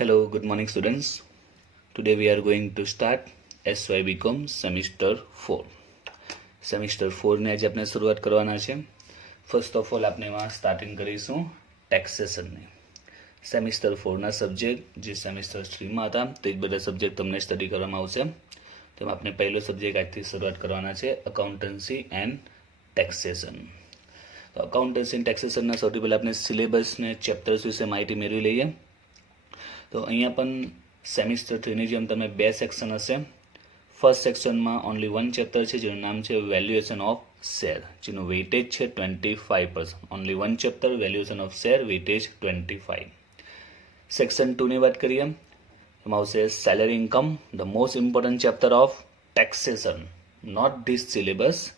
Hello, good morning students. Today we are going to start SYBCom semester 4. Semester 4 ને આજે આપણે શરૂઆત કરવાના છે. ફર્સ્ટ ઓફ ઓલ આપણે એમાં સ્ટાર્ટિંગ કરીશું ટેક્સેશનની. સેમિસ્ટર 4ના સબ્જેક્ટ જે સેમિસ્ટર 3માં હતા તે જ બધા સબ્જેક્ટ તમને સ્ટડી કરવામાં આવશે. તેમાં આપણે પહેલો સબ્જેક્ટ આજથી શરૂઆત કરવાના છે અકાઉન્ટન્સી એન્ડ ટેક્સેશન. તો અકાઉન્ટન્સી એન્ડ ટેક્સેશનના સૌથી પહેલાં આપણે સિલેબસને ચેપ્ટર્સ વિશે માહિતી મેળવી લઈએ. તો અહીંયા પણ સેમિસ્ટર 3ની જેમ તમે બે સેક્શન હશે. ફર્સ્ટ સેક્શનમાં ઓનલી વન ચેપ્ટર છે જેનું નામ છે વેલ્યુએશન ઓફ શેર, જેનું વેઇટેજ છે 25%. Only one chapter valuation of share, weightage 25. Section 2ની વાત કરીએ એમાં આવશે salary income, the most important chapter of taxation, not this syllabus.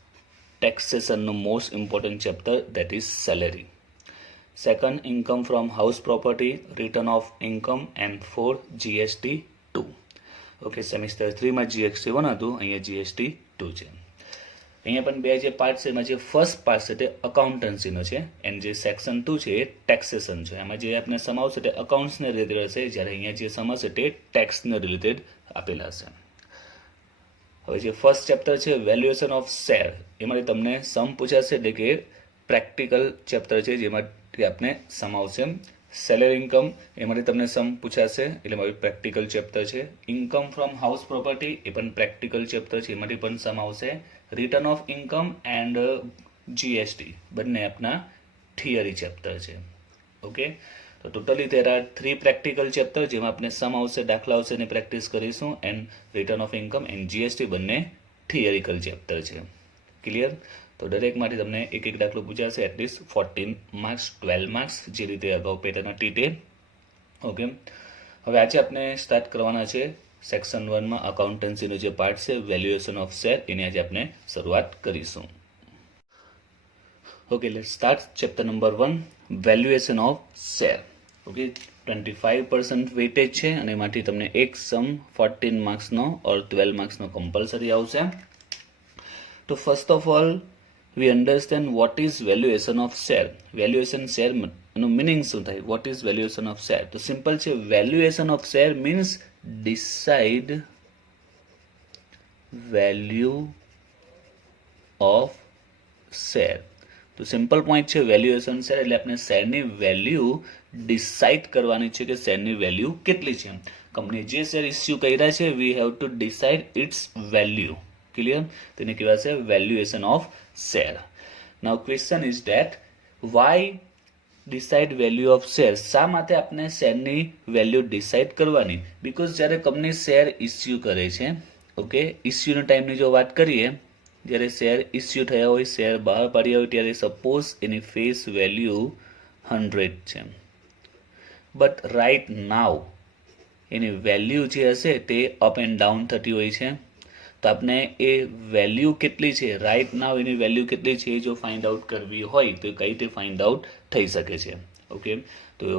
ટેક્સેશનનું most important chapter that is salary. Second, income from house property, return of income and for GST 2. Okay, semester 3માં GST 1 હતું, અહીંયા GST 2 છે. અહીંયા પણ બે જે part છે એમાં જે ફર્સ્ટ પાર્ટ છે તે અકાઉન્ટન્સીનો છે એન્ડ જે સેક્શન 2 છે એ ટેક્સેશન છે. એમાં જે આપણે સમ આવશે તે અકાઉન્ટ્સને રિલેટેડ હશે, જ્યારે અહીંયા જે સમ હશે તે ટેક્સને રિલેટેડ આપેલા હશે. હવે જે ફર્સ્ટ ચેપ્ટર છે વેલ્યુએશન ઓફ શેર, એમાંથી તમને સમ પૂછાશે એટલે કે પ્રેક્ટિકલ ચેપ્ટર છે જેમાં આપણે સમ આવશે. સેલરી ઇન્કમ એમાંથી તમને સમ પૂછાશે એટલે મારું પ્રેક્ટિકલ ચેપ્ટર છે. ઇન્કમ ફ્રોમ હાઉસ પ્રોપર્ટી એ પણ પ્રેક્ટિકલ ચેપ્ટર છે, એમાંથી પણ સમ આવશે. Return of income and GST બંને આપણા થિયરી ચેપ્ટર છે. ઓકે, તો totally there are 3 practical chapter જેમાં આપણે સમ આવશે, દાખલા આવશે અને પ્રેક્ટિસ કરીશું. And return of income and GST બંને થિયરિકલ ચેપ્ટર છે. ક્લિયર? તો દરેકમાંથી તમને એક એક દાખલો પૂછાશે, એટલીસ્ટ 14 માર્ક્સ, 12 માર્ક્સ, જે રીતે અગાઉ પેટર્ન હતી તે. ઓકે, હવે આજે આપણે સ્ટાર્ટ કરવાના છે સેક્શન 1માં અકાઉન્ટન્સીનો જે પાર્ટ છે વેલ્યુએશન ઓફ શેર, એની આજે આપણે શરૂઆત કરીશું. Okay, let's start. Chapter number 1 valuation of share. Okay, 25% weightage છે અને એમાંથી તમને એક સમ 14 માર્ક્સનો ઓર 12 માર્ક્સનો કમ્પલસરી આવશે. તો first of all we understand what is valuation of share. Valuation share નો મીનિંગ શું થાય? what is valuation of share? તો સિમ્પલ છે, valuation of share means decide value of share. તો સિમ્પલ પોઈન્ટ છે વેલ્યુએશન શેર એટલે આપણે શેરની વેલ્યુ ડિસાઇડ કરવાની છે કે શેરની વેલ્યુ કેટલી છે. કંપની જે શેર ઇસ્યુ કર્યા છે we have to decide its value. Clear? તેને કહેવાશે valuation of share. Now question is that why decide value of share? શા માટે આપણે શેરની વેલ્યુ ડિસાઇડ કરવાની? બીકોઝ જ્યારે કંપની શેર ઇસ્યુ કરે છે, ઓકે, ઇસ્યુના ટાઈમની જો વાત કરીએ, જ્યારે શેર ઇસ્યુ થયા હોય, શેર બહાર પાડ્યા હોય, ત્યારે સપોઝ એની ફેસ વેલ્યુ 100 છે, બટ રાઇટ નાવ એની વેલ્યુ જે હશે તે અપ એન્ડ ડાઉન થતી હોય છે. તો આપણે એ વેલ્યુ કેટલી છે, રાઇટ નાવ એની વેલ્યુ કેટલી છે એ જો ફાઇન્ડ આઉટ કરવી હોય તો કઈ રીતે ફાઇન્ડ આઉટ થઈ શકે છે? ઓકે, તો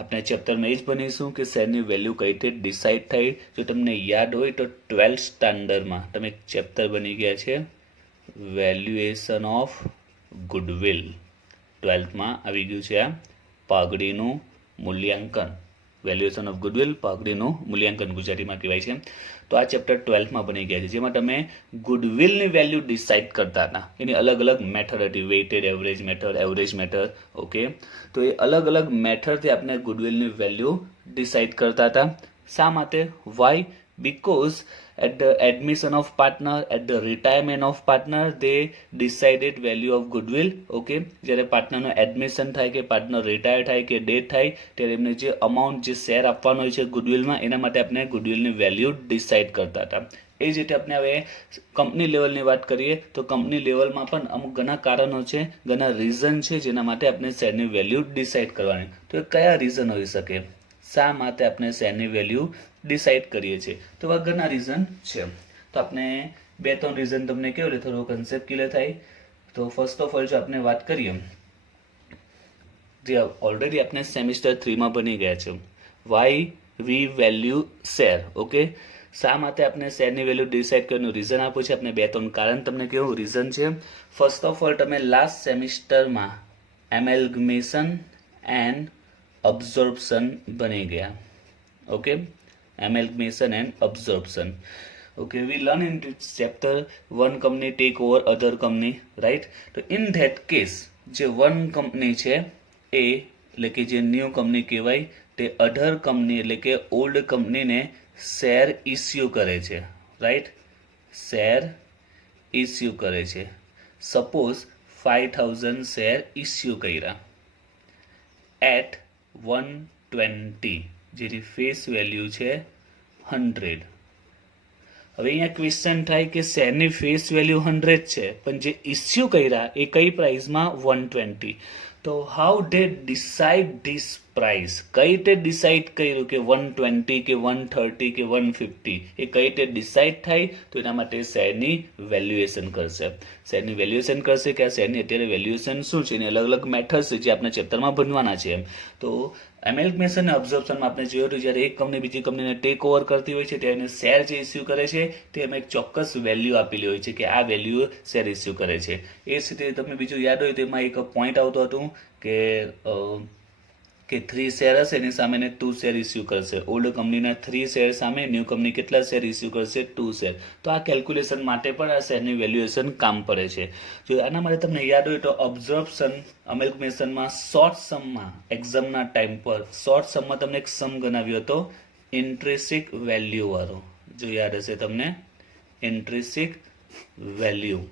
આપણે ચેપ્ટરમાં એ જ ભણીશું કે શેરની વેલ્યુ કઈ રીતે ડિસાઇડ થાય. જો તમને યાદ હોય તો 12th સ્ટાન્ડર્ડમાં તમે એક ચેપ્ટર બની ગયા છે વેલ્યુએશન ઓફ ગુડવિલ. 12thમાં આવી ગયું છે આ પાઘડીનું મૂલ્યાંકન. વેલ્યુએશન ઓફ ગુડવિલ, પાઘડીનું મૂલ્યાંકન ગુજરાતીમાં કહેવાય છે. તો આ ચેપ્ટર 12thમાં બની ગયા છે, જેમાં તમે ગુડવિલની વેલ્યુ ડિસાઇડ કરતા હતા. એની અલગ અલગ મેથડ હતી, weighted average method, average method. Okay, તો એ અલગ અલગ મેથડથી આપણે ગુડવિલની વેલ્યુ ડિસાઇડ કરતા હતા. શા માટે? Y? because at the admission of partner, at the retirement of partner, they decided value of goodwill. Okay, જ્યારે પાર્ટનરનો એડમિશન થાય કે પાર્ટનર રિટાયર થાય કે ડેથ થાય ત્યારે એમને જે અમાઉન્ટ, જે શેર આપવાનો હોય છે ગુડવિલમાં, એના માટે આપણે ગુડવિલની વેલ્યુ ડિસાઇડ કરતા હતા. એ જ રીતે આપણે હવે કંપની લેવલની વાત કરીએ તો કંપની લેવલમાં પણ અમુક ઘણા કારણો છે, ઘણા રીઝન છે જેના માટે આપણે શેરની વેલ્યુ ડિસાઇડ કરવાની. તો એ કયા રીઝન હોઈ શકે? શા માટે આપણે શેરની વેલ્યુ ડિસાઇડ કરીએ છીએ? તો આ ઘણા રીઝન છે. તો આપણે 2-3 રીઝન તમને કેવું એટલે થોડો કન્સેપ્ટ ક્લિયર થાય. તો ફર્સ્ટ ઓફ ઓલ જો આપણે વાત કરીએ, જે ઓલરેડી આપણે સેમિસ્ટર 3માં બની ગયા છે, why we value share. Okay, શા માટે આપણે શેરની વેલ્યુ ડિસાઇડ કરવાનું રીઝન આપું છે. આપણે 2-3 કારણ તમને કેવું રીઝન છે. ફર્સ્ટ ઓફ ઓલ તમે લાસ્ટ સેમિસ્ટરમાં એમેલ્ગમેશન એન્ડ અબ્ઝોર્પ્શન બની ગયા. Okay, amalgamation and absorption. Okay, we learn in this chapter one company take over other company, right? તો in that case જે one company છે એ એટલે કે જે ન્યૂ કંપની કહેવાય તે અધર કંપની એટલે કે ઓલ્ડ કંપનીને શેર ઇસ્યુ કરે છે, રાઈટ? શેર ઇસ્યુ કરે છે. સપોઝ 5000 શેર ઇસ્યુ કર્યા એટ 120, જેની ફેસ વેલ્યુ છે 100. હવે અહીંયા ક્વેશ્ચન થાય કે શેરની ફેસ વેલ્યુ 100 છે પણ જે ઇસ્યુ કર્યા એ કઈ પ્રાઇસમાં 120. તો how dare decide this price? કઈ રીતે ડિસાઇડ કર્યું કે 120 કે 130 કે 150 એ કઈ રીતે ડિસાઇડ થાય? તો એના માટે શેરની વેલ્યુએશન કરશે. શેરની વેલ્યુએશન કરશે કે આ શેરની અત્યારે વેલ્યુએશન શું છે, એની અલગ અલગ મેથડ્સ છે જે આપણે ચેપ્ટરમાં ભણવાના છે. તો એમેલ્ગમેશન અને અબ્ઝોર્પ્શનમાં આપણે જોયું હતું જ્યારે એક કંપની બીજી કંપનીને ટેક ઓવર કરતી હોય છે ત્યારે શેર જે ઇસ્યુ કરે છે તે એમાં એક ચોક્કસ વેલ્યુ આપેલી હોય છે કે આ વેલ્યુ શેર ઇસ્યુ કરે છે. એ જ રીતે તમને બીજું યાદ હોય તો એમાં એક પોઈન્ટ આવતો હતું કે 3 શેર હશે એની સામે 2 શેર ઇસ્યુ કરશે. ઓલ્ડ કંપનીના 3 શેર સામે ન્યૂ કંપની કેટલા શેર ઇસ્યુ કરશે? 2 શેર. તો આ કેલ્ક્યુલેશન માટે પણ આ શેરની વેલ્યુએશન કામ પડે છે. જો આના માટે તમને યાદ હોય તો અબ્ઝોર્પ્શન અમેલ્ગમેશનમાં શોર્ટ સમમાં એક્ઝામના ટાઈમ પર શોર્ટ સમમાં તમને એક સમ ગણાવ્યો હતો ઇન્ટ્રિન્સિક વેલ્યુ વાળો. જો યાદ હશે તમને ઇન્ટ્રિન્સિક વેલ્યુ.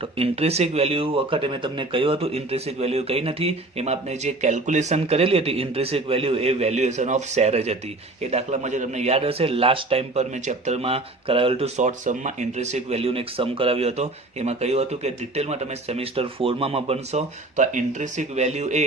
તો ઇન્ટ્રિન્સિક વેલ્યુ વખતે મેં તમને કહ્યું હતું ઇન્ટ્રિન્સિક વેલ્યુ કંઈ નથી, એમાં આપણે જે કેલ્ક્યુલેશન કરેલી હતી ઇન્ટ્રિન્સિક વેલ્યુ એ વેલ્યુએશન ઓફ શેર જ હતી. એ દાખલામાં જે તમને યાદ હશે લાસ્ટ ટાઈમ પર મેં ચેપ્ટરમાં કરાવેલું હતું શોર્ટ સમમાં ઇન્ટ્રિન્સિક વેલ્યુનો એક સમ કરાવ્યો હતો. એમાં કહ્યું હતું કે ડિટેલમાં તમે સેમિસ્ટર 4માં ભણશો તો આ ઇન્ટ્રિન્સિક વેલ્યુ એ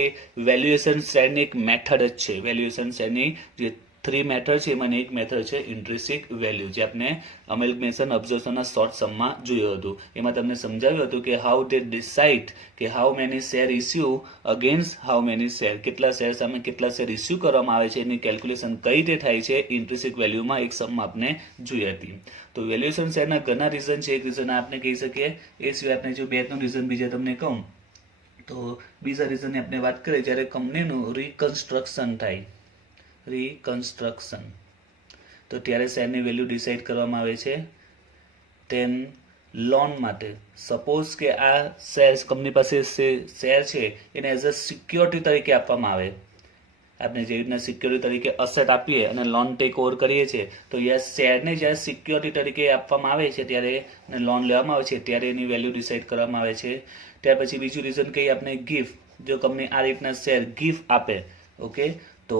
વેલ્યુએશન શેરની એક મેથડ જ છે. વેલ્યુએશન શેરની જે 3 મેથડ છે એમાંની એક મેથડ છે ઇન્ટ્રિન્સિક વેલ્યુ, જે આપણે અમેલ્ગમેશન અબ્ઝોર્પ્શનના શોર્ટ સમમાં જોયું હતું. એમાં તમને સમજાવ્યું હતું કે હાઉ દે ડિસાઇડ કે how many share issue against how many share, કેટલા શેર સામે કેટલા શેર ઇસ્યુ કરવામાં આવે છે એની કેલ્ક્યુલેશન કઈ રીતે થાય છે ઇન્ટ્રિન્સિક વેલ્યુમાં એક સમમાં આપણે જોઈ હતી. તો વેલ્યુએશન શેરના ઘણા રીઝન છે. એક રીઝન આપણે કહી શકીએ, એ સિવાય આપણે જો 2-3 રીઝન બીજા તમને કહું તો બીજા રીઝનની આપણે વાત કરીએ જ્યારે કંપનીનું રિકન્સ્ટ્રક્શન થાય, રિકન્સ્ટ્રક્શન, તો ત્યારે શેરની વેલ્યુ ડિસાઇડ કરવામાં આવે છે. તેમ લોન માટે સપોઝ કે આ શેર કંપની પાસે શેર છે એને એઝ અ સિક્યોરિટી તરીકે આપવામાં આવે. આપણે જેવી રીતના સિક્યોરિટી તરીકે અસેટ આપીએ અને લોન ટેક ઓવર કરીએ છીએ તો શેરને જ્યારે સિક્યોરિટી તરીકે આપવામાં આવે છે ત્યારે લોન લેવામાં આવે છે ત્યારે એની વેલ્યુ ડિસાઇડ કરવામાં આવે છે. ત્યાર પછી બીજું રીઝન કહીએ આપણે ગિફ્ટ. જો કંપની આ રીતના શેર ગિફ્ટ આપે, ઓકે, તો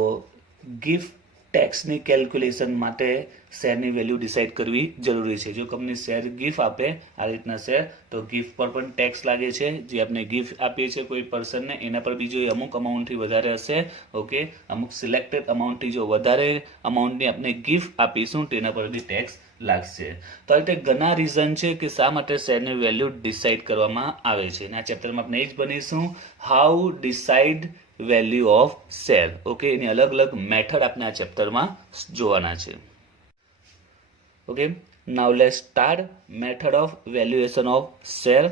ગિફ્ટ ટેક્સની કેલ્ક્યુલેશન માટે શેરની વેલ્યુ ડિસાઇડ કરવી જરૂરી છે. જો કંપની શેર ગિફ્ટ આપે આ રીતના શેર તો ગિફ્ટ પર પણ ટેક્સ લાગે છે. જે આપણે ગિફ્ટ આપીએ છીએ કોઈ પર્સનને એના પર બીજો અમુક અમાઉન્ટથી વધારે હશે, ઓકે, અમુક સિલેક્ટેડ અમાઉન્ટથી જો વધારે અમાઉન્ટની આપણે ગિફ્ટ આપીશું તેના પર બી ટેક્સ લાગશે. તો આ રીતે ઘણા રીઝન છે કે શા માટે શેરની વેલ્યુ ડિસાઇડ કરવામાં આવે છે. અને આ ચેપ્ટરમાં આપણે એ જ બનીશું how decide value of share. Okay, એની અલગ અલગ મેથડ આપણે આ ચેપ્ટરમાં જોવાના છે. Okay, now let's start method of valuation of share.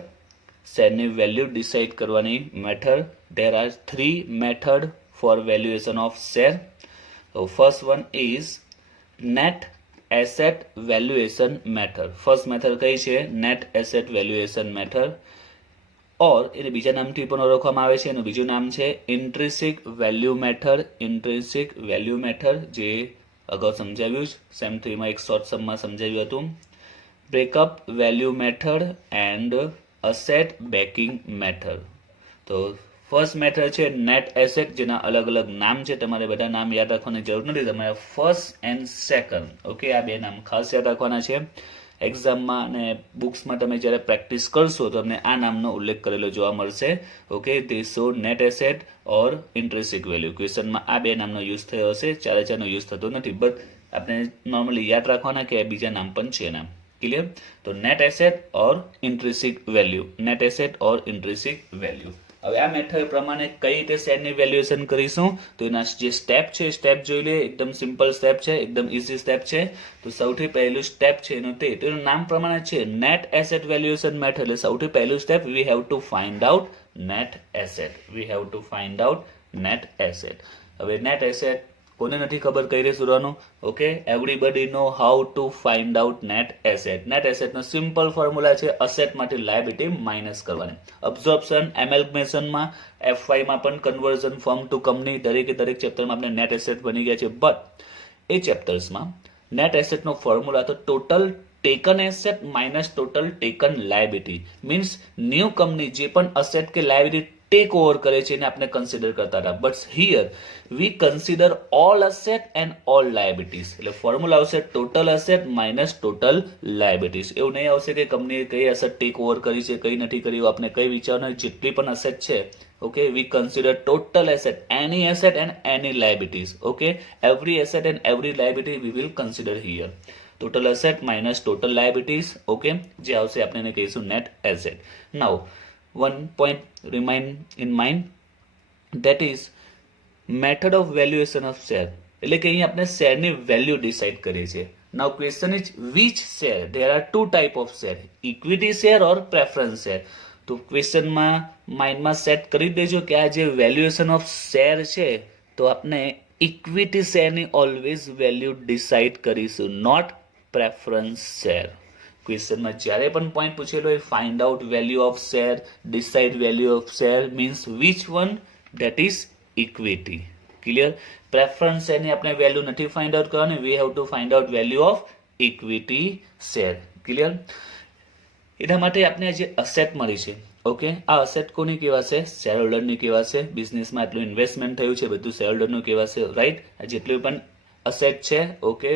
શેરની વેલ્યુ ડિસાઇડ કરવાની method. There are 3 method for valuation of share. First one is net asset valuation method. First method કઈ છે? Net asset valuation method, or એને બીજા નામથી પણ ઓળખવામાં આવે છે. એનું બીજું નામ છે intrinsic value method. ઇન્ટ્રિન્સિક value method જે અગાઉ સમજાવ્યું જ સેમ 3માં એક શોર્ટ સમમાં સમજાવ્યું હતું. Breakup value method and asset backing method. તો ફર્સ્ટ મેથડ છે નેટ એસેટ, જેના અલગ અલગ નામ છે. તમારે બધા નામ યાદ રાખવાની જરૂર નથી, તમારે ફર્સ્ટ એન્ડ સેકન્ડ, ઓકે, આ બે નામ ખાસ યાદ રાખવાના છે. એક્ઝામમાં અને બુક્સમાં તમે જ્યારે પ્રેક્ટિસ કરશો તો તમને આ નામનો ઉલ્લેખ કરેલો જોવા મળશે. ઓકે, તે સો net asset or intrinsic value. ક્વેશ્ચનમાં આ બે નામનો યુઝ થયો હશે, ચારનો યુઝ થતો નથી, બટ આપણે નોર્મલી યાદ રાખવાના કે બીજા નામ પણ છે નામ. ક્લિયર? તો net asset or intrinsic value, net asset or intrinsic value. હવે આ મેથડ પ્રમાણે કઈ રીતે શેરની વેલ્યુએશન કરીશું તો એના જે સ્ટેપ છે સ્ટેપ જોઈ લે. એકદમ સિમ્પલ સ્ટેપ છે, એકદમ ઇઝી સ્ટેપ છે. તો સૌથી પહેલું સ્ટેપ છે તેનું નામ પ્રમાણે છે નેટ એસેટ વેલ્યુએશન મેથડ. એટલે સૌથી પહેલું step we have to find out net asset. We have to find out net asset. હવે નેટ એસેટ કોને નથી ખબર કઈ રીતે શોધવાનું? Okay, everybody know how to find out net asset. Net એસેટનો સિમ્પલ ફોર્મ્યુલા છે અસેટમાંથી લાયબિલિટી માઇનસ કરવાની. અબ્ઝોર્પ્શન, એમેલ્ગમેશનમાં, એફવાયમાં પણ કન્વર્ઝન ફર્મ ટુ કંપની દરેકે દરેક ચેપ્ટરમાં આપણે નેટ એસેટ બની ગયા છે. બટ એ ચેપ્ટર્સમાં નેટ એસેટનો ફોર્મ્યુલા તો total taken asset minus total taken liability. Means new company જે પણ અસેટ કે લાયબિલિટી ટેક ઓવર કરે છે એને આપણે કન્સિડર કરતા હતા. But here we consider all asset and all liabilities. એટલે ફોર્મ્યુલા આવશે total asset minus total liabilities. એવું નહીં આવશે કે કંપનીએ કઈ અસેટ ટેક ઓવર કરી છે કઈ નથી કરી. આપણે કઈ વિચારવાનું, જેટલી પણ અસેટ છે okay, we consider total asset, any asset and any liabilities. Okay, every asset and every liability we will consider here. Total asset minus total liabilities. Okay, જે આવશે આપણે એને કહીશું net asset. Now one point remain in mind, that is method of valuation of share. એટલે કે અહીં આપણે શેરની વેલ્યુ ડિસાઇડ કરીએ છીએ. Now question is which share? There are two type of share, equity share or preference share. તો ક્વેશ્ચનમાં માઇન્ડમાં set કરી દેજો કે આ જે વેલ્યુએશન ઓફ શેર છે તો આપણે ઇક્વિટી શેરની ઓલવેઝ વેલ્યુ ડિસાઇડ કરીશું, નોટ પ્રેફરન્સ શેર. ક્વેશ્ચનમાં જ્યારે પણ પોઈન્ટ પૂછેલો હોય find out value of share, decide value of share means which one, that is equity. Clear? Preference શેરની આપણે વેલ્યુ નથી ફાઇન્ડ આઉટ કરવાની, we have to find out value of equity share. Clear? એના માટે આપણે જે અસેટ મળી છે, ઓકે, આ અસેટ કોની કહેવાશે? શેર હોલ્ડરની કહેવાશે. બિઝનેસમાં એટલું ઇન્વેસ્ટમેન્ટ થયું છે બધું શેર હોલ્ડરનું કહેવાશે, રાઈટ? જેટલું પણ અસેટ છે, ઓકે,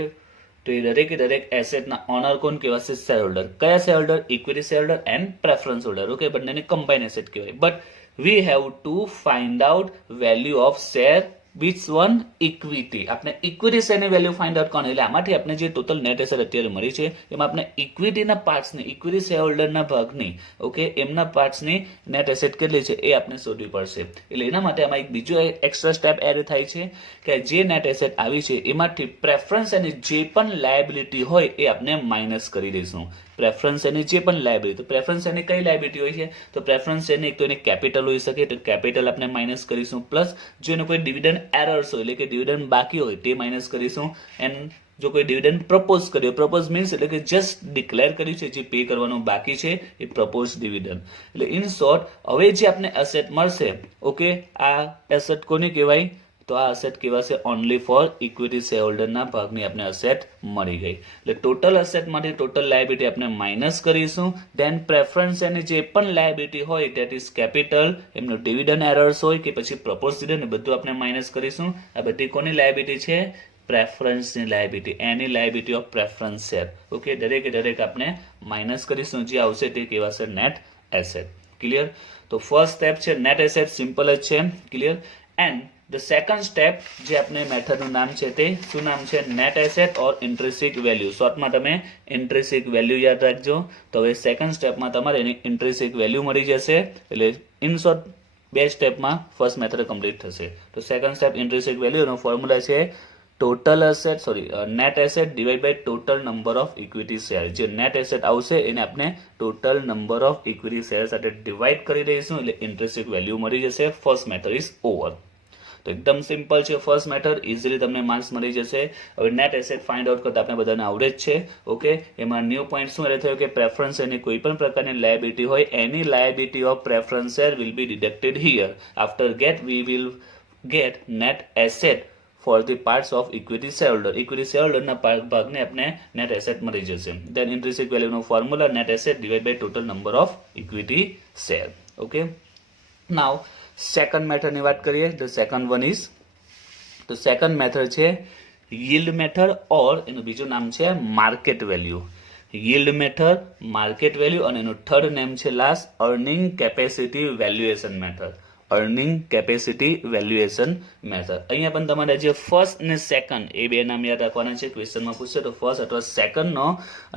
તો એ દરેકે દરેક એસેટના ઓનર કોણ કહેવાશે? Share holder. કયા share holder? Equity share holder and preference holder. Okay, બંનેને કમ્બાઇન એસેટ કહેવાય. But we have to find out value of share which one? Equity. આપણે ઇક્વિટી શેરની વેલ્યુ ફાઇન્ડ આઉટ કરવાની. એટલે આમાંથી આપણે જે ટોટલ નેટ એસેટ અત્યારે મળી છે એમાં આપણે ઇક્વિટીના પાર્ટ્સની, ઇક્વિટી શેર હોલ્ડરના ભાગની, ઓકે, એમના પાર્ટ્સની નેટ એસેટ કેટલી છે એ આપણે શોધવી પડશે. એટલે એના માટે આમાં એક બીજો એક્સ્ટ્રા સ્ટેપ એડ થાય છે કે જે નેટ એસેટ આવી છે એમાંથી પ્રેફરન્સ એની જે પણ લાયબિલિટી હોય એ આપણે માઇનસ કરી દઈશું. પ્રેફરન્સ એની જે પણ લાયબિલિટી, તો પ્રેફરન્સ એની કઈ લાયબિલિટી હોય છે? તો પ્રેફરન્સ એની એક તો એની કેપિટલ હોઈ શકે, તો કેપિટલ આપણે માઇનસ કરીશું. પ્લસ જો એનો કોઈ ડિવિડન્ડ એરર્સ હોય એટલે કે ડિવિડન્ડ બાકી હોય તે માઇનસ કરીશું. એન્ડ જો કોઈ ડિવિડન્ડ પ્રપોઝ કર્યો, પ્રપોઝ મીન્સ એટલે કે જસ્ટ ડિક્લેર કર્યું છે, જે પે કરવાનું બાકી છે એ પ્રપોઝ ડિવિડન્ડ. એટલે ઇન શોર્ટ હવે જે આપણે એસેટ મળશે, ઓકે, આ એસેટ કોની કહેવાય? તો આ અસેટ કહેવાશે ઓનલી ફોર ઇક્વિટી શેર હોલ્ડરના ભાગની આપણે અસેટ મળી ગઈ. એટલે ટોટલ અસેટમાંથી ટોટલ લાયબિલિટી આપણે માઇનસ કરીશું. દેન પ્રેફરન્સ એની જે પણ લાયબિલિટી હોય ધેટ ઇઝ કેપિટલ, એમનો ડિવિડન્ડ એરર્સ હોય કે પછી પ્રપોઝ ડિવિડન્ડ, બધું આપણે માઇનસ કરીશું. આ બધી કોની લાયબિલિટી છે? પ્રેફરન્સની લાયબિલિટી, એની liability of preference share. Okay, દરેકે દરેક આપણે માઇનસ કરીશું. જે આવશે તે કહેવાશે નેટ એસેટ. ક્લિયર? તો ફર્સ્ટ સ્ટેપ છે નેટ એસેટ, સિમ્પલ જ છે. Clear? And the second step જે આપણે મેથડનું નામ છે તે શું નામ છે? Net asset or intrinsic value. શોર્ટમાં તમે ઇન્ટ્રિન્સિક વેલ્યુ યાદ રાખજો. તો હવે સેકન્ડ સ્ટેપમાં તમારે એની ઇન્ટ્રિન્સિક વેલ્યુ મળી જશે. એટલે ઇન શોર્ટ બે સ્ટેપમાં ફર્સ્ટ મેથડ કમ્પ્લીટ થશે. તો સેકન્ડ સ્ટેપ ઇન્ટ્રિન્સિક વેલ્યુનો ફોર્મ્યુલા છે total asset, net asset divide by total number of equity share. જે નેટ એસેટ આવશે એને આપણે total number of equity share સાથે ડિવાઇડ કરી દઈશું એટલે ઇન્ટ્રિન્સિક વેલ્યુ મળી જશે. First method is over. તો એકદમ સિમ્પલ છે ફર્સ્ટ મેથડ, ઇઝીલી તમને માર્ક્સ મળી જશે. હવે નેટ એસેટ ફાઇન્ડ આઉટ કરતા આપણે બધાને આવડે જ છે. ઓકે, એમાં ન્યૂ પોઈન્ટ શું રહે થયો કે પ્રેફરન્સ એની કોઈ પણ પ્રકારની લાયબિલિટી હોય, એની liability of preference share will be deducted here. After get we will get net asset for the parts of equity share holder. Equity share હોલ્ડરના ભાગને આપણે નેટ એસેટ મળી જશે. દેન ઇન્ટ્રિન્સિક વેલ્યુનો formula net asset divide by total number of equity share. Okay, now second મેથડની વાત કરીએ. The second one is, તો સેકન્ડ મેથડ છે yield મેથડ ઓર એનું બીજું નામ છે market value. yield method, market value અને એનું થર્ડ નેમ છે last earning capacity valuation method. Earning capacity valuation method. અહીંયા પણ તમારે જે ફર્સ્ટ ને સેકન્ડ એ બે નામ યાદ રાખવાના છે. ક્વેશ્ચનમાં પૂછશે તો ફર્સ્ટ અથવા સેકન્ડનો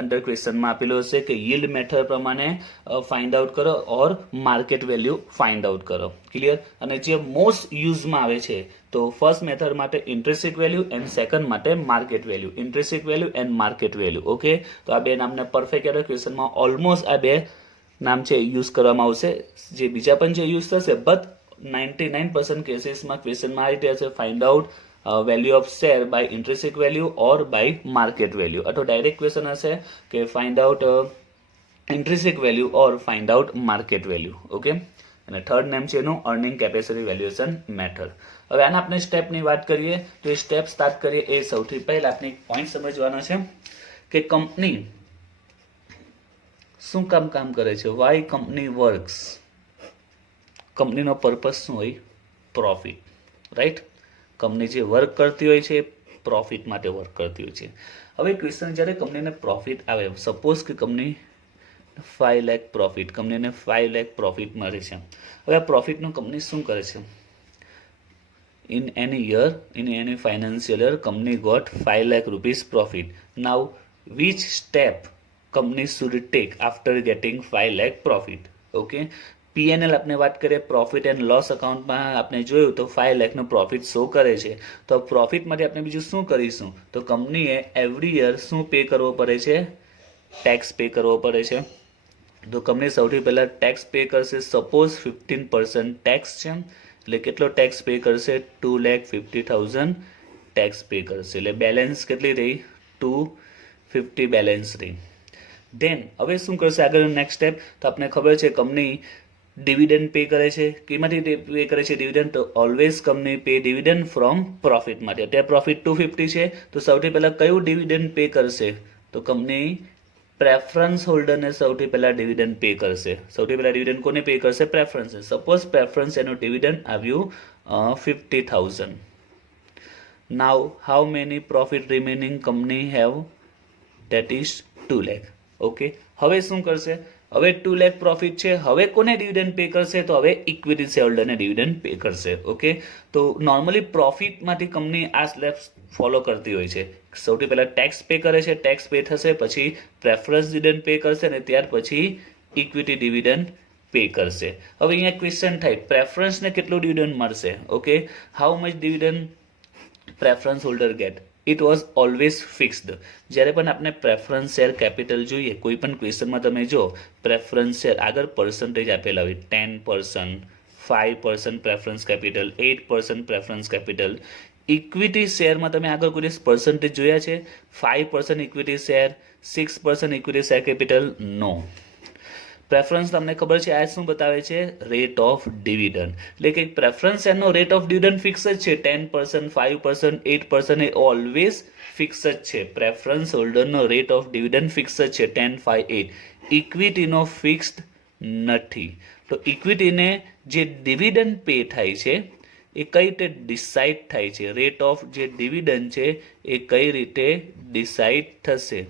અંડર ક્વેશ્ચનમાં આપેલો હશે કે yield મેથડ પ્રમાણે ફાઇન્ડ આઉટ કરો ઓર માર્કેટ વેલ્યુ ફાઇન્ડ આઉટ કરો. ક્લિયર? અને જે મોસ્ટ યુઝમાં આવે છે તો ફર્સ્ટ મેથડ માટે ઇન્ટ્રિન્સિક વેલ્યુ એન્ડ સેકન્ડ માટે market value. Intrinsic value and market value. Okay, તો આ બે નામને પરફેક્ટ યાદ. ક્વેશ્ચનમાં ઓલમોસ્ટ આ બે નામ છે યુઝ કરવામાં આવશે. જે બીજા પણ જે યુઝ થશે બટ 99% કેસીસમાં ક્વેશ્ચનમાં આ રીતે હશે find out value of share by intrinsic value or by market value, અથવા ડાયરેક્ટ ક્વેશ્ચન હશે કે find out intrinsic value or find out market value. Okay, અને થર્ડ નેમ છે એનું અર્નિંગ કેપેસિટી વેલ્યુએશન મેથડ. હવે આના આપણે સ્ટેપની વાત કરીએ તો એ સ્ટેપ સ્ટાર્ટ કરીએ એ સૌથી પહેલા આપણે પોઈન્ટ સમજવાનો છે કે કંપની શું કામ કરે છે, વાય કંપની વર્ક્સ. કંપનીનો પર્પઝ શું હોય? Profit, right. કંપની જે વર્ક કરતી હોય છે પ્રોફિટ માટે વર્ક કરતી હોય છે. હવે ક્વેશ્ચન જ્યારે કંપનીને પ્રોફિટ આવે, સપોઝ કે કંપની 5 લાખ પ્રોફિટ, કંપનીને 5 લાખ પ્રોફિટ મળે છે. હવે આ પ્રોફિટનું કંપની શું કરે છે? in any financial year company got 5 lakh rupees profit. Now which step company should take after getting 5 lakh profit? Okay, P&L આપણે વાત કરીએ, પ્રોફિટ એન્ડ લોસ અકાઉન્ટમાં આપણે જોયું તો 5 લાખનો પ્રોફિટ શો કરે છે. તો પ્રોફિટ માટે આપણે બીજું શું કરીશું? તો કંપનીએ એવરી યર શું પે કરવો પડે છે? ટેક્સ પે કરવો પડે છે. તો કંપની સૌથી પહેલાં ટેક્સ પે કરશે. સપોઝ 15% ટેક્સ છે, એટલે કેટલો ટેક્સ પે કરશે? 2,50,000 ટેક્સ પે કરશે. એટલે બેલેન્સ કેટલી રહી? 250 બેલેન્સ રહી. ધેન હવે શું કરશે આગળનું નેક્સ્ટ સ્ટેપ? તો આપણે ખબર છે કંપની ડિવિડન્ડ પે કરે છે. કેમાંથી પે કરે છે ડિવિડન્ડ? તો always company pay dividend from profit માટે. અત્યારે પ્રોફિટ 250 છે, તો સૌથી પહેલાં કયું ડિવિડન્ડ પે કરશે? તો કંપની પ્રેફરન્સ હોલ્ડરને સૌથી પહેલાં ડિવિડન્ડ પે કરશે. સૌથી પહેલાં ડિવિડન્ડ કોને પે કરશે? પ્રેફરન્સ. સપોઝ પ્રેફરન્સ એનું ડિવિડન્ડ આવ્યું 50,000. Now how many profit remaining company have? That is 2 lakh. Okay, હવે શું કરશે? હવે 2 લાખ પ્રોફિટ છે, હવે કોને ડિવિડન્ડ પે કરશે? તો હવે ઇક્વિટી શેરહોલ્ડરને ડિવિડન્ડ પે કરશે. ઓકે, તો નોર્મલી પ્રોફિટમાંથી કંપની આ સ્ટેપ્સ ફોલો કરતી હોય છે. સૌથી પહેલાં ટેક્સ પે કરે છે, ટેક્સ પે થશે, પછી પ્રેફરન્સ ડિવિડન્ડ પે કરશે અને ત્યાર પછી ઇક્વિટી ડિવિડન્ડ પે કરશે. હવે અહીંયા ક્વેશ્ચન થાય, પ્રેફરન્સને કેટલું ડિવિડન્ડ મળશે? Okay, how much dividend preference holder get? It was always fixed. જ્યારે પણ આપણે પ્રેફરન્સ શેર કેપિટલ જોઈએ, કોઈ પણ ક્વેશ્ચનમાં તમે જો પ્રેફરન્સ શેર આગળ પર્સન્ટેજ આપેલા હોય, 10%, 5% preference capital, 8% preference capital. Equity શેરમાં તમે આગળ કોઈ પર્સન્ટેજ જોયા છે? 5% equity share, 6% equity share capital? No. Preference તમને ખબર છે આ શું બતાવે છે? Rate of dividend. એટલે કે પ્રેફરન્સ શેરનો રેટ ઓફ ડિવિડન્ડ ફિક્સ જ છે. 10%, 5%, 8% એ ઓલવેઝ ફિક્સ જ છે. પ્રેફરન્સ હોલ્ડરનો રેટ ઓફ ડિવિડન્ડ ફિક્સ જ છે, 10, 5, 8. ઇક્વિટીનો ફિક્સ્ડ નથી. તો ઇક્વિટીને જે ડિવિડન્ડ પે થાય છે એ કઈ રીતે ડિસાઇડ થાય છે? રેટ ઓફ જે ડિવિડન્ડ છે એ કઈ રીતે ડિસાઇડ થશે?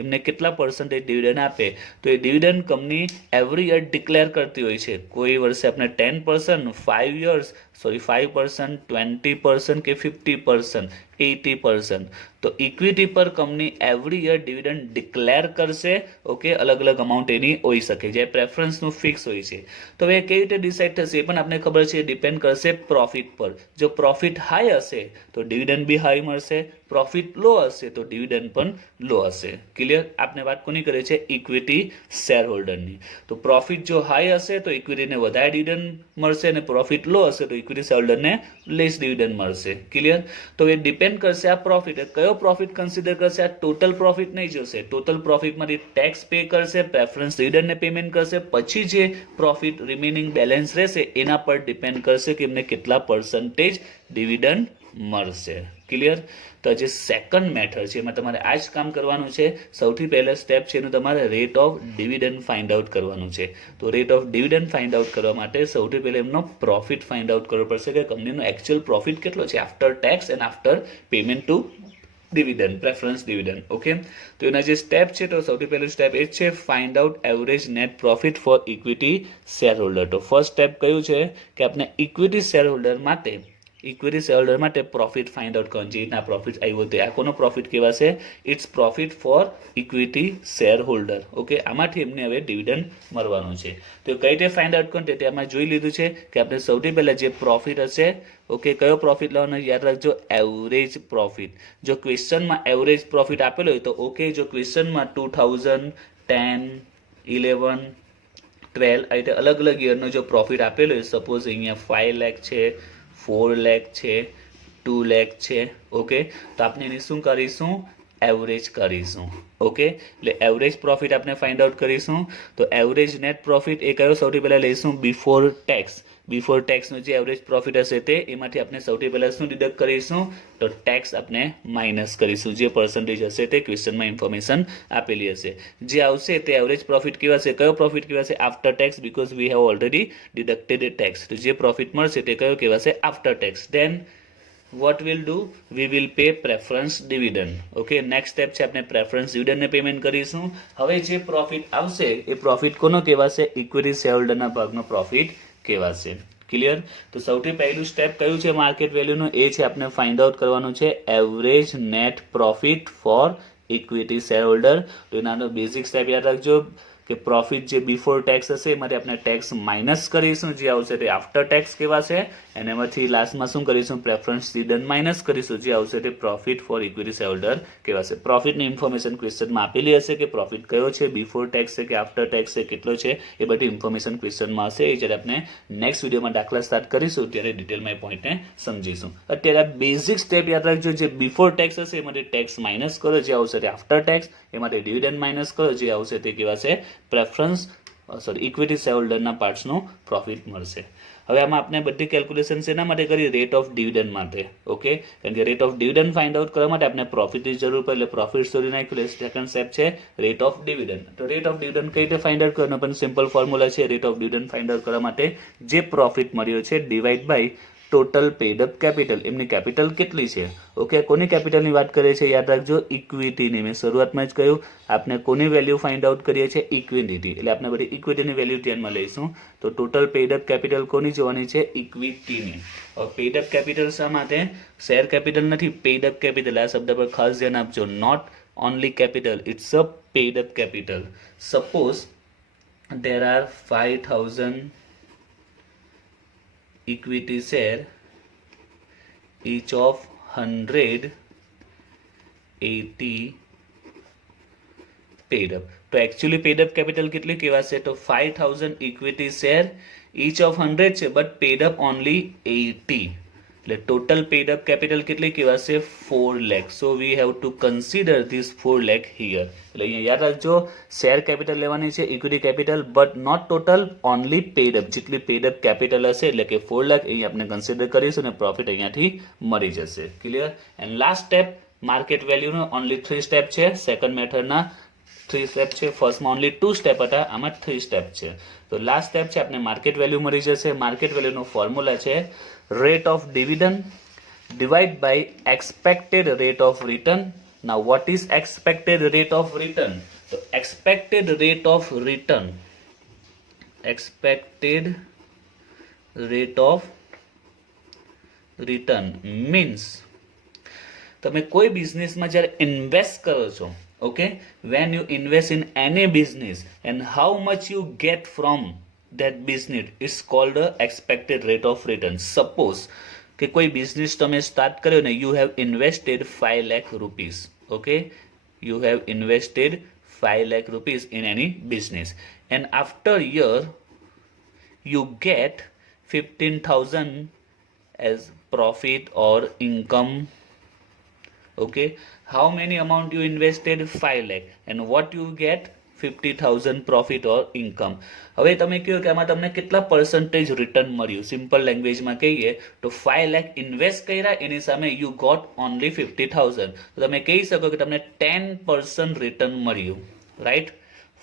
એમને કેટલા પર્સન્ટેજ ડિવિડન્ડ આપે? તો એ dividend company every year declare કરતી હોય છે. કોઈ વર્ષે આપણે 10%, 5%, 20% કે 50%, 80%. તો ઇક્વિટી પર company every year dividend declare કરશે. ઓકે, અલગ અલગ અમાઉન્ટ એની હોઈ શકે, જે પ્રેફરન્સનું ફિક્સ હોય છે. તો હવે કેવી રીતે ડિસાઇડ થશે એ પણ આપણે ખબર છે. ડિપેન્ડ કરશે પ્રોફિટ પર. જો પ્રોફિટ હાઈ હશે તો ડિવિડન્ડ બી હાઈ મળશે, પ્રોફિટ લો હશે તો ડિવિડન્ડ પણ લો હશે. ક્લિયર? આપણે વાત કોની કરીએ છીએ? ઇક્વિટી શેર હોલ્ડરની. તો પ્રોફિટ જો હાઈ હશે તો ઇક્વિટીને વધારે ડિવિડન્ડ મળશે, અને પ્રોફિટ લો હશે તો ઇક્વિટી શેર હોલ્ડરને લેસ ડિવિડન્ડ મળશે. ક્લિયર? તો એ ડિપેન્ડ કરશે આ પ્રોફિટ. કયો પ્રોફિટ કન્સિડર કરશે? આ ટોટલ પ્રોફિટ નહીં જોશે. ટોટલ પ્રોફિટમાંથી ટેક્સ પે કરશે, પ્રેફરન્સ ડિવિડન્ડને પેમેન્ટ કરશે, પછી જે પ્રોફિટ રિમેનિંગ બેલેન્સ રહેશે એના પર ડિપેન્ડ કરશે કે એમને કેટલા પર્સન્ટેજ ડિવિડન્ડ મળશે. ક્લિયર? તો જે સેકન્ડ મેથડ છે એમાં તમારે આ જ કામ કરવાનું છે. સૌથી પહેલા સ્ટેપ છે એનું તમારે rate of dividend find out કરવાનું છે. તો rate of dividend find out કરવા માટે સૌથી પહેલા એમનો પ્રોફિટ ફાઇન્ડ આઉટ કરવો પડશે કે કંપનીનો એકચ્યુઅલ પ્રોફિટ કેટલો છે after tax and after payment to dividend, preference dividend. Okay, તો એના જે સ્ટેપ છે તો સૌથી પહેલું સ્ટેપ એ છે find out average net profit for equity share holder. તો ફર્સ્ટ સ્ટેપ કયું છે કે આપણે ઇક્વિટી શેર હોલ્ડર માટે પ્રોફિટ ફાઇન્ડ આઉટ કરવાનું છે. એના પ્રોફિટ આવ્યો તો આ કોનો પ્રોફિટ કહેવાશે? It's profit for equity share holder. Okay, આમાંથી એમને હવે ડિવિડન્ડ મળવાનું છે. તો કઈ રીતે ફાઇન્ડ આઉટ કરવાનું તે આમાં જોઈ લીધું છે કે આપણે સૌથી પહેલા જે પ્રોફિટ હશે, ઓકે, કયો પ્રોફિટ લાવવાનો? યાદ રાખજો, એવરેજ પ્રોફિટ. જો ક્વેશ્ચનમાં એવરેજ પ્રોફિટ આપેલો હોય તો ઓકે. જો ક્વેશ્ચનમાં 2010, 11, 12 આ રીતે અલગ અલગ યરનો જો પ્રોફિટ આપેલો હોય, સપોઝ અહીંયા 5 લાખ છે, 4 લાખ છે, 2 લાખ છે. ઓકે, તો આપણે એની શું કરીશું? એવરેજ કરીશું. ઓકે, એટલે એવરેજ પ્રોફિટ આપણે ફાઇન્ડ આઉટ કરીશું. તો એવરેજ નેટ પ્રોફિટ એ કયો સૌથી પહેલાં લઈશું? Before tax. બિફોર ટેક્સનો જે એવરેજ પ્રોફિટ હશે તે એમાંથી આપણે સૌથી પહેલાં શું ડિડક્ટ કરીશું? તો ટેક્સ આપણે માઇનસ કરીશું. જે પર્સન્ટેજ હશે તે ક્વેશ્ચનમાં ઇન્ફોર્મેશન આપેલી હશે. જે આવશે તે એવરેજ પ્રોફિટ કહેવાશે. કયો પ્રોફિટ કહેવાશે? After tax, because we have already deducted tax. તો જે પ્રોફિટ મળશે તે કયો કહેવાશે? After tax. Then what we'll do, we will pay preference dividend. Okay, next step છે આપણે preference dividend ને પેમેન્ટ કરીશું. હવે જે પ્રોફિટ આવશે એ પ્રોફિટ કોનો કહેવાશે? ઇક્વિટી શેરહોલ્ડરના ભાગનો પ્રોફિટ કહેવાશે. ક્લિયર? તો સૌથી પહેલું સ્ટેપ કયું છે માર્કેટ વેલ્યુનું? એ છે આપણે ફાઇન્ડ આઉટ કરવાનું છે average net profit for equity shareholder. તો એનાનો બેઝિક સ્ટેપ યાદ રાખજો કે પ્રોફિટ જે બિફોર ટેક્સ હશે એમાંથી આપણે ટેક્સ માઇનસ કરીશું. જે આવશે તે આફ્ટર ટેક્સ કહેવાશે. અને એમાંથી લાસ્ટમાં શું કરીશું? પ્રેફરન્સ ડિવિડન્ડ માઇનસ કરીશું. જે આવશે તે પ્રોફિટ ફોર ઇક્વિટી શેરહોલ્ડર કહેવાશે. પ્રોફિટની ઇન્ફોર્મેશન ક્વેશ્ચનમાં આપેલી હશે કે પ્રોફિટ કયો છે, બિફોર ટેક્સ છે કે આફ્ટર ટેક્સ છે, કેટલો છે, એ બધી ઇન્ફોર્મેશન ક્વેશ્ચનમાં હશે. એ જ્યારે આપણે નેક્સ્ટ વિડીયોમાં દાખલા સ્ટાર્ટ કરીશું ત્યારે ડિટેલમાં એ પોઈન્ટને સમજીશું. અત્યારે બેઝિક સ્ટેપ યાદ રાખજો. જે બિફોર ટેક્સ હશે એમાંથી ટેક્સ માઇનસ કરો. જે આવશે તે આફ્ટર ટેક્સ. એમાંથી ડિવિડન્ડ માઇનસ કરો. જે આવશે તે કહેવાશે પ્રેફરન્સ ઇક્વિટી શેરહોલ્ડરના પાર્ટ્સનો પ્રોફિટ મળશે. હવે આમાં આપણે બધી કેલ્ક્યુલેશન શેના માટે કરી? રેટ ઓફ ડિવિડન્ડ માટે. ઓકે, કારણ કે rate of dividend find out કરવા માટે આપણે પ્રોફિટની જરૂર પડે. એટલે પ્રોફિટ શોધી નાખ્યું. એટલે સેકન્ડ સ્ટેપ છે રેટ ઓફ ડિવિડન્ડ. તો રેટ ઓફ ડિવિડન્ડ કઈ રીતે ફાઇન્ડ આઉટ કરવાનો? પણ સિમ્પલ ફોર્મ્યુલા છે. Rate of dividend find out કરવા માટે જે પ્રોફિટ મળ્યો છે divide by total paid up capital. એમની કેપિટલ કેટલી છે? ઓકે, કોની કેપિટલની વાત કરીએ છીએ? યાદ રાખજો, ઇક્વિટીની. મેં શરૂઆતમાં જ કહ્યું આપણે કોની વેલ્યુ ફાઇન્ડ આઉટ કરીએ છીએ? ઇક્વિટી. એટલે આપણે બધી ઇક્વિટીની વેલ્યુ ધ્યાનમાં લઈશું. તો ટોટલ પેડ અપ કેપિટલ કોની જોવાની છે? ઇક્વિટીની. પેડ અપ કેપિટલ શા માટે? શેર કેપિટલ નથી, પેડ અપ કેપિટલ. આ શબ્દ પર ખાસ ધ્યાન આપજો. Not only capital, it's a paid up capital. Suppose there are 5000 equity share, each of 180 paid up. તો એકચ્યુઅલી પેડ અપ કેપિટલ કેટલી કહેવાશે? તો 5000 ઇક્વિટી શેર, each of 100 છે, બટ પેડ અપ ઓનલી 80. એટલે ટોટલ પેડ અપ કેપિટલ કેટલી કહેવાશે? 4 lakh. So we have to consider this 4 lakh here. એટલે અહીંયા યાદ રાખજો, શેર કેપિટલ લેવાની છે, equity capital, but not total, only paid up. જેટલી પેડ અપ કેપિટલ હશે એટલે કે 4 લાખ અહીં આપણે કન્સિડર કરીશું અને પ્રોફિટ અહીંયાથી મળી જશે. Clear? And last step market વેલ્યુનો ઓનલી 3 સ્ટેપ છે. સેકન્ડ મેથડના 3 સ્ટેપ છે. ફર્સ્ટમાં ઓનલી 2 સ્ટેપ હતા, આમાં 3 સ્ટેપ છે. તો લાસ્ટ સ્ટેપ છે આપણે માર્કેટ વેલ્યુ મળી જશે. માર્કેટ વેલ્યુનો ફોર્મ્યુલા છે rate of dividend divided by expected rate of return. Now what is expected rate of return? So expected rate of return means તમે કોઈ બિઝનેસમાં જ્યારે ઇન્વેસ્ટ કરો છો, okay, when you invest in any business and how much you get from that business is called a expected rate of return. Suppose કે કોઈ business તમે start કર્યો ને, you have invested 5 lakh rupees. Okay, you have invested 5 lakh rupees in any business and after year you get 15,000 as profit or income. Okay, how many amount you invested? 5 lakh and what you get? 50,000 profit or income. હવે તમે કહો કે આમાં તમને કેટલા percentage return મળ્યું? Simple લેંગ્વેજમાં કહીએ તો 5 લાખ ઇન્વેસ્ટ કર્યા, એની સામે યુ ગોટ ઓનલી 50,000. તો તમે કહી શકો કે તમને 10% રિટર્ન મળ્યું. રાઈટ?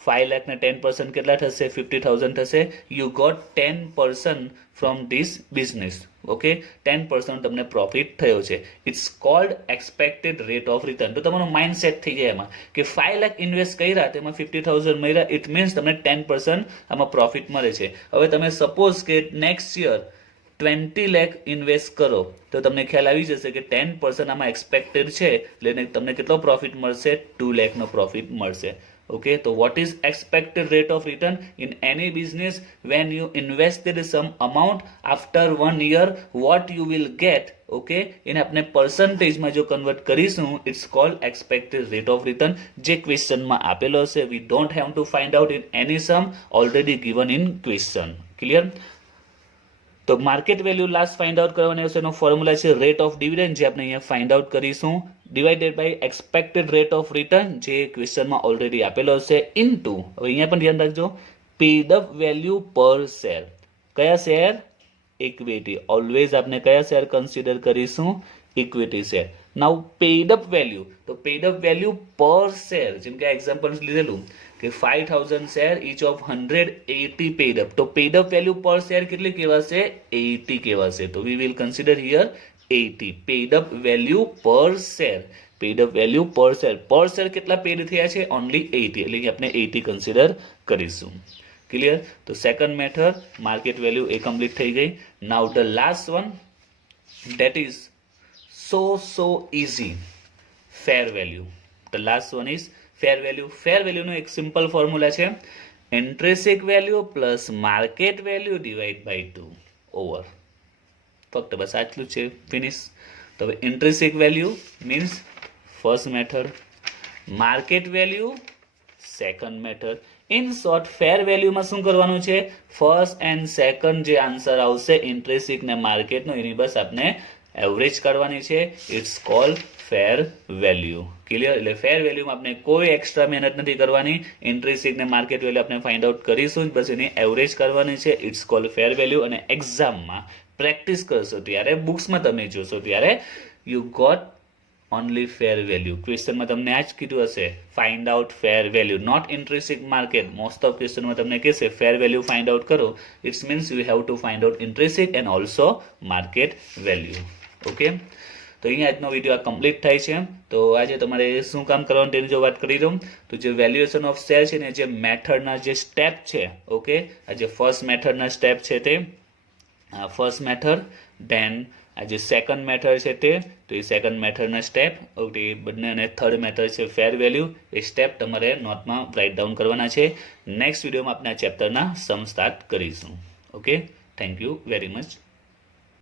5 લાખ ને 10% કેટલા થશે? 50,000 થશે. You got 10% from this business. Okay, 10% તમને પ્રોફિટ થયો છે. It's called expected rate of return. તો તમારું માઇન્ડ સેટ થઈ જાય એમાં કે 5 લાખ ઇન્વેસ્ટ કર્યા, તેમાં 50,000 મળ્યા, ઇટ મીન્સ તમને 10% આમાં પ્રોફિટ મળે છે. હવે તમે સપોઝ કે નેક્સ્ટ યર 20 લાખ ઇન્વેસ્ટ કરો તો તમને ખ્યાલ આવી જશે કે 10% આમાં એક્સપેક્ટેડ છે, એટલે તમને કેટલો પ્રોફિટ મળશે? 2 લાખનો પ્રોફિટ મળશે. Okay, so what is expected rate of return in any business? When you invested some amount, after 1 year what you will get? Okay, in अपने percentage में जो convert करीશું, it's called expected rate of return. જે question માં આપેલો છે, we don't have to find out in any sum, already given in question. Clear? તો market value last find out કરવાની હશે, એનો ફોર્મ્યુલા છે રેટ ઓફ ડિવિડન્ડ, જે આપણે અહીંયા ફાઇન્ડ આઉટ કરીશું, divided by expected rate of return, જે ક્વેશ્ચનમાં ઓલરેડી આપેલો હશે, ઇનટુ, હવે અહીંયા પણ ધ્યાન રાખજો, paid up value per share. કયા શેર? ઇક્વિટી. ઓલવેઝ આપણે કયા શેર કન્સિડર કરીશું? Equity share. Now paid up value, તો paid up value per share, જેમ કે એક્ઝામ્પલ લીધેલું કે 5000 share, each of 180 paid up, તો paid up value per share કેટલી કહેવાશે? 80 કહેવાશે. તો we will consider here 80 paid up value per share. Paid up value per share, per share કેટલા પેડ થયા છે? ઓનલી 80, એટલે કે આપણે 80 કન્સિડર કરીશું. ક્લિયર? તો સેકન્ડ મેથડ માર્કેટ વેલ્યુ એ કમ્પ્લીટ થઈ ગઈ. નાઉ the last one, that is so easy, fair value. The last one is fair value. fair value નો એક સિમ્પલ ફોર્મ્યુલા છે, intrinsic value plus market value divide by 2 over, ફક્ત બસ આટલું છે, finish. તો હવે intrinsic value means first method, market value second method. In short fair વેલ્યુમાં શું કરવાનું છે? ફર્સ્ટ એન્ડ સેકન્ડ જે આન્સર આવશે ઇન્ટ્રિન્સિક ને માર્કેટનો, એની બસ આપણે એવરેજ કરવાની છે. It's called fair value. Clear? એટલે ફેર વેલ્યુમાં આપણે કોઈ એક્સ્ટ્રા મહેનત નથી કરવાની. ઇન્ટ્રિન્સિક ને માર્કેટ વેલ્યુ આપણે ફાઇન્ડ આઉટ કરીશું જ, બસ એની એવરેજ કરવાની છે. It's called fair value. અને એક્ઝામમાં પ્રેક્ટિસ કરશો ત્યારે, બુક્સમાં તમે જોશો ત્યારે, you got only fair value. ક્વેશ્ચનમાં તમને આ જ કીધું હશે, find out fair value, not intrinsic market. Most of ક્વેશ્ચનમાં તમને કહેશે ફેર વેલ્યુ ફાઇન્ડ આઉટ કરો. It's means you have to find out intrinsic and also market value. Okay, તો અહીંયા આજનો વિડીયો આ કમ્પ્લીટ થાય છે. તો આજે તમારે શું કામ કરવાનું તેની જો વાત કરી દઉં, તો જે વેલ્યુએશન ઓફ શેર છે ને, જે મેથડના જે સ્ટેપ છે, ઓકે, આ જે ફર્સ્ટ મેથડના સ્ટેપ છે તે ફર્સ્ટ મેથડ, ધેન આ જે સેકન્ડ મેથડ છે તે, તો એ સેકન્ડ મેથડના સ્ટેપ, ઓકે, બંને, અને થર્ડ મેથડ છે ફેર વેલ્યુ, એ સ્ટેપ તમારે નોટમાં રાઇટ ડાઉન કરવાના છે. નેક્સ્ટ વિડીયોમાં આપણે આ ચેપ્ટરના સમ સ્ટાર્ટ કરીશું. Okay, thank you very much.